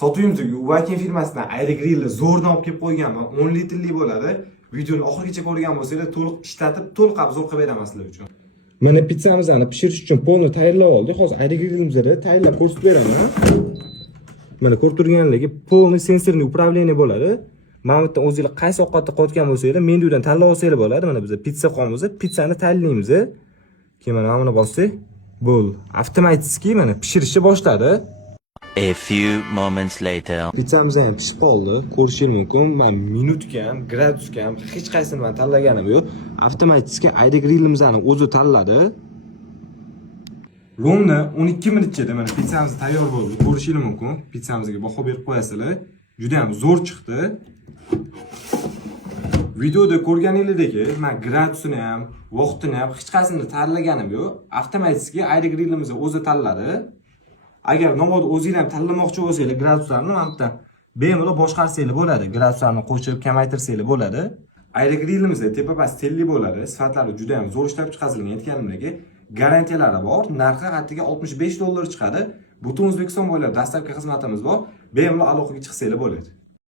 Sotuvimizga Vakin firmasidan air grillni zo'rdan olib kelib qo'yganman. 10 litrli bo'ladi. Videoni oxirigacha ko'rgan bo'lsanglar, to'liq ishlatib, to'liq zo'r qilib beraman sizlar uchun. Mana pizzamizni pishirish uchun polni tayyorlab oldik. Hozir air grillimizni tayyorlab ko'rsatib beraman. Mana ko'rib turganlarga polni sensorli upravleniya bo'ladi. Mana bu yerdan o'zingizlar qaysi ovqatni qotgan bo'lsanglar, menyudan tanlab olsanglar bo'ladi. Mana biz pizza qolamiz, pizzani tanlaymiz. Keyin mana buni bossak, bo'l. Avtomatik mana pishirishni boshladi. A few moments later. Pizzamiz ham pishib qoldi. Ko'rishingiz mumkin. Men minutga ham, gradusga ham hech qaysini men tanlaganim yo'q. Avtomatik air grillimizni o'zi tanladi. Rovna 12 minut ichida mana pizzamiz tayyor bo'ldi. Ko'rishingiz mumkin. Pizzamizga baho berib qo'yasizlar. Juda ham zo'r chiqdi. Videoda ko'rganingizdek, men gradusini ham, vaqtini ham hech qaysini tanlaganim yo'q. Avtomatik air grillimizni o'zi tanladi. Agar navoda o'zingizlar ham tanlamoqchi bo'lsangiz, graduslarni mana bu yerdan bemalol boshqarsanglar bo'ladi. Graduslarni qo'shib, kamaytirsanglar bo'ladi. Air grillimizda tepapast telli bo'ladi. Sifatlari juda ham zo'r ishlab chiqarilgan aytganimdek, garantiyalari bor. Narxi qattiga $65 chiqadi. Butun O'zbekiston bo'ylab dastavka xizmatimiz bor. Bemalol aloqaga chiqsanglar bo'ladi.